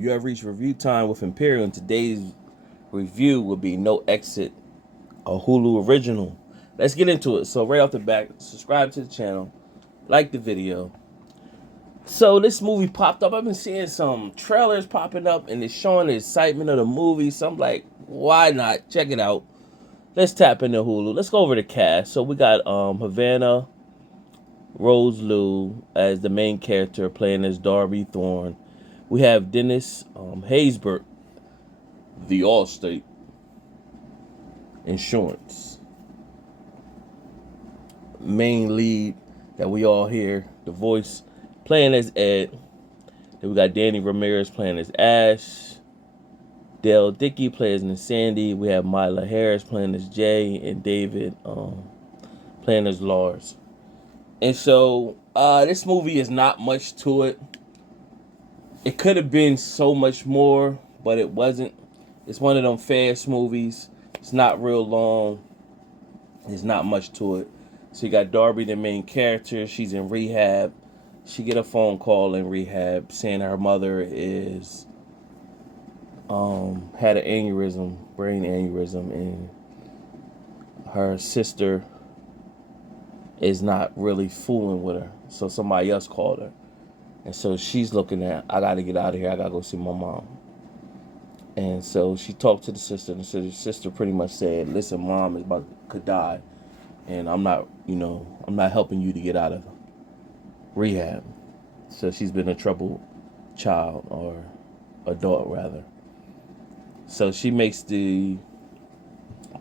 You have reached review time with Imperial, and today's review will be No Exit, a Hulu original. Let's get into it. So right off the bat, subscribe to the channel, like the video. So this movie popped up. I've been seeing some trailers popping up, and it's showing the excitement of the movie. So I'm like, why not? Check it out. Let's tap into Hulu. Let's go over the cast. So we got Havana Rose Liu as the main character, playing as Darby Thorne. We have Dennis Haysbert, the Allstate Insurance main lead that we all hear, the voice, playing as Ed. Then we got Danny Ramirez playing as Ash. Dale Dickey plays as Sandy. We have Myla Harris playing as Jay, and David playing as Lars. And so this movie is not much to it. It could have been so much more, but it wasn't. It's one of them fast movies. It's not real long. There's not much to it. So you got Darby, the main character. She's in rehab. She get a phone call in rehab saying her mother is had an aneurysm, brain aneurysm, and her sister is not really fooling with her. So somebody else called her. And so she's looking at, I got to get out of here. I got to go see my mom. And so she talked to the sister, and so the sister pretty much said, listen, mom is could die. And I'm not helping you to get out of rehab. So she's been a troubled child, or adult rather. So she makes the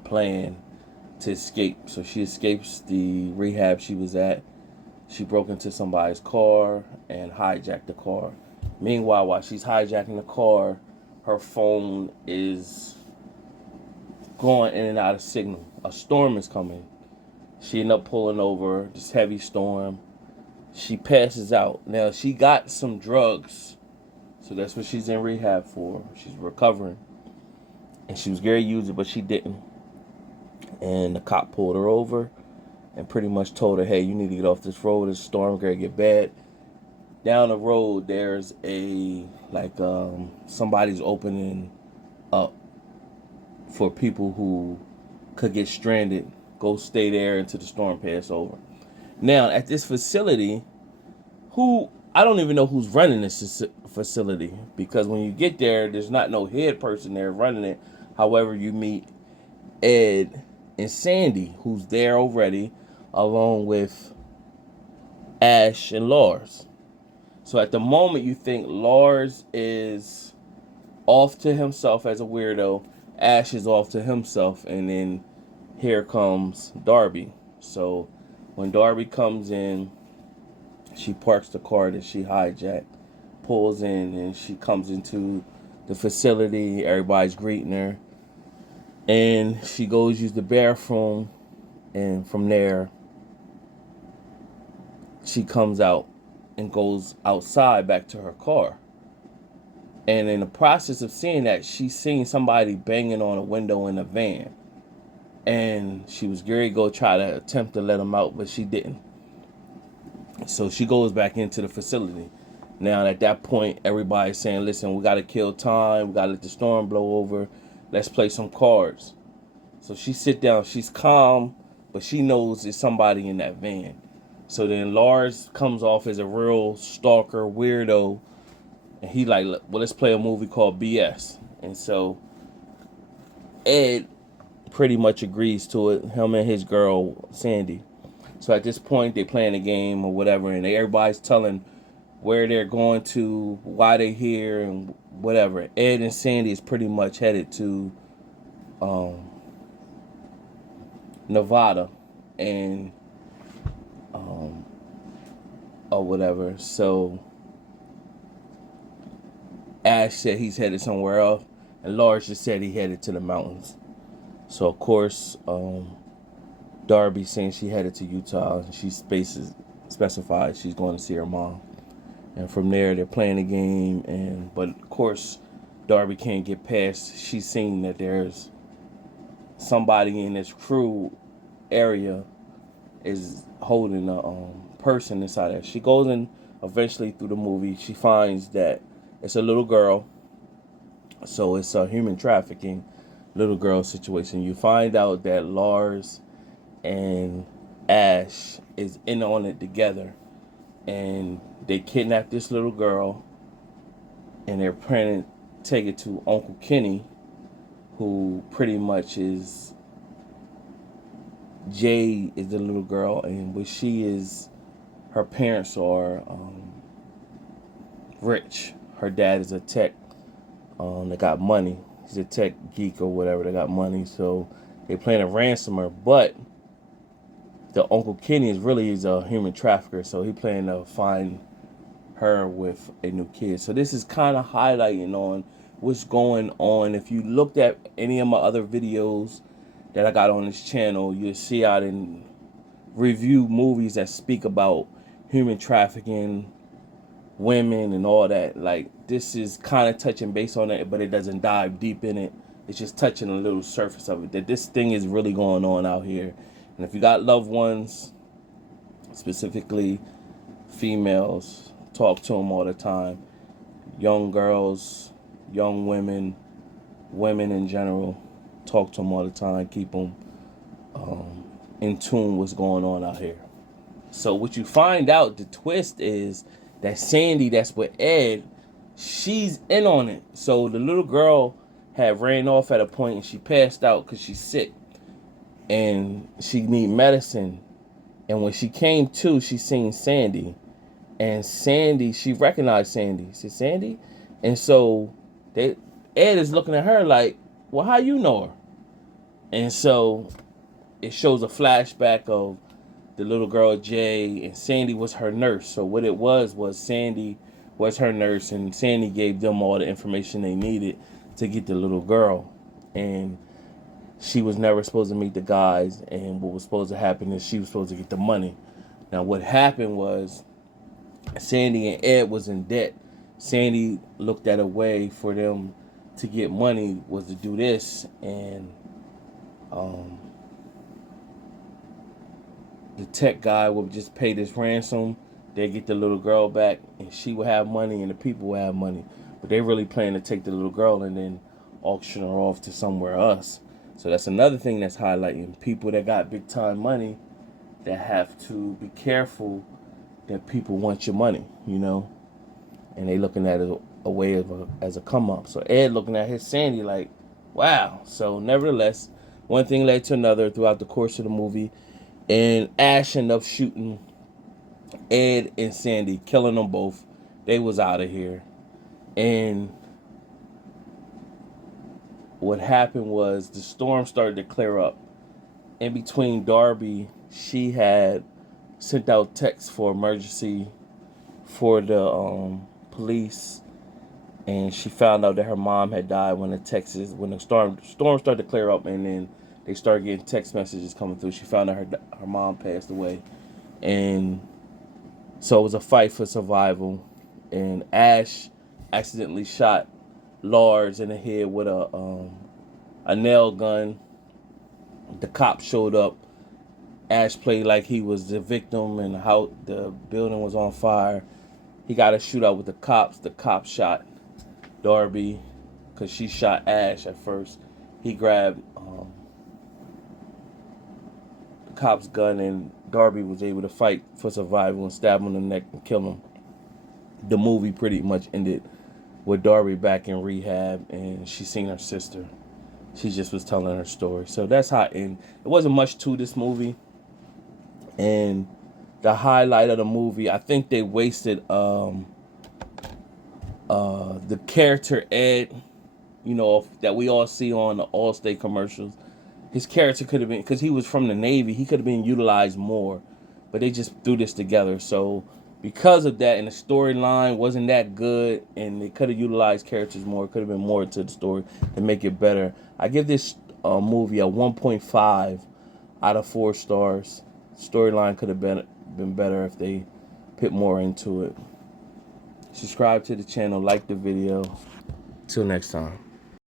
plan to escape. So she escapes the rehab she was at. She broke into somebody's car and hijacked the car. Meanwhile, while she's hijacking the car, her phone is going in and out of signal. A storm is coming. She ended up pulling over, this heavy storm. She passes out. Now, she got some drugs, so that's what she's in rehab for. She's recovering. And she was going to use it, but she didn't. And the cop pulled her over and pretty much told her, hey, you need to get off this road. This storm's going to get bad. Down the road, there's somebody's opening up for people who could get stranded. Go stay there until the storm passes over. Now, at this facility, I don't even know who's running this facility, because when you get there, there's not no head person there running it. However, you meet Ed and Sandy, who's there already, along with Ash and Lars. So at the moment, you think Lars is off to himself as a weirdo, Ash is off to himself, and then here comes Darby. So when Darby comes in, she parks the car that she hijacked, pulls in, and she comes into the facility. Everybody's greeting her. And she goes use the bathroom, and from there, she comes out and goes outside back to her car. And in the process of seeing that, she's seen somebody banging on a window in a van. And she was going to go try to attempt to let him out, but she didn't. So she goes back into the facility. Now, at that point, everybody's saying, listen, we got to kill time. We got to let the storm blow over. Let's play some cards. So she sit down. She's calm, but she knows there's somebody in that van. So then Lars comes off as a real stalker, weirdo. And he like, well, let's play a movie called BS. And so Ed pretty much agrees to it, him and his girl, Sandy. So at this point, they playing a game or whatever, and everybody's telling where they're going to, why they're here, and whatever. Ed and Sandy is pretty much headed to Nevada and or whatever. So Ash said he's headed somewhere else, and Lars just said he headed to the mountains. So of course, Darby saying she headed to Utah, and she specified she's going to see her mom. And from there, they're playing the game, but of course, Darby can't get past. She's seen that there's somebody in this crew area is holding a person inside there. She goes in eventually through the movie. She finds that it's a little girl, So it's a human trafficking little girl situation. You find out that Lars and Ash is in on it together, and they kidnap this little girl, and they're planning to take it to Uncle Kenny, who pretty much is Jay is the little girl, and what she is, her parents are rich. Her dad is a tech. They got money. He's a tech geek or whatever. They got money, so they plan to ransom her. But the Uncle Kenny is a human trafficker, so he planned to find her with a new kid. So this is kind of highlighting on what's going on. If you looked at any of my other videos that I got on this channel, you'll see I didn't review movies that speak about human trafficking, women, and all that. Like, this is kind of touching base on it, but it doesn't dive deep in it. It's just touching a little surface of it, that this thing is really going on out here. And if you got loved ones, specifically females, talk to them all the time. Young girls, young women, women in general, talk to them all the time. Keep them in tune with what's going on out here. So what you find out, the twist is that Sandy, that's with Ed, she's in on it. So the little girl had ran off at a point and she passed out because she's sick and she need medicine. And when she came to, she seen Sandy. And Sandy, she recognized Sandy. She said, Sandy? And so Ed is looking at her like, well, how you know her? And so it shows a flashback of the little girl, Jay, and Sandy was her nurse. So what it was Sandy was her nurse, and Sandy gave them all the information they needed to get the little girl. And she was never supposed to meet the guys, and what was supposed to happen is she was supposed to get the money. Now what happened was Sandy and Ed was in debt. Sandy looked at a way for them to get money was to do this, and the tech guy would just pay this ransom. They get the little girl back, and she would have money, and the people would have money. But they really plan to take the little girl and then auction her off to somewhere else. So that's another thing that's highlighting people that got big time money that have to be careful that people want your money, you know, and they looking at it a way of as a come up. So Ed looking at his Sandy like, wow. So nevertheless, one thing led to another throughout the course of the movie. And Ash ended up shooting Ed and Sandy, killing them both. They was out of here. And what happened was the storm started to clear up. In between, Darby, she had sent out texts for emergency for the police. And she found out that her mom had died when the storm started to clear up, and then they started getting text messages coming through. She found out her mom passed away. And so it was a fight for survival. And Ash accidentally shot Lars in the head with a nail gun. The cops showed up. Ash played like he was the victim and how the building was on fire. He got a shootout with the cops. The cops shot Darby because she shot Ash at first. He grabbed cop's gun, and Darby was able to fight for survival and stab him in the neck and kill him. The movie pretty much ended with Darby back in rehab, and she seen her sister. She just was telling her story. So that's how it ended. It wasn't much to this movie. And the highlight of the movie, I think they wasted the character Ed, you know, that we all see on the Allstate commercials. His character could have been, because he was from the Navy, he could have been utilized more. But they just threw this together. So because of that, and the storyline wasn't that good, and they could have utilized characters more, it could have been more to the story to make it better. I give this movie a 1.5 out of 4 stars. Storyline could have been better if they put more into it. Subscribe to the channel, like the video. Till next time.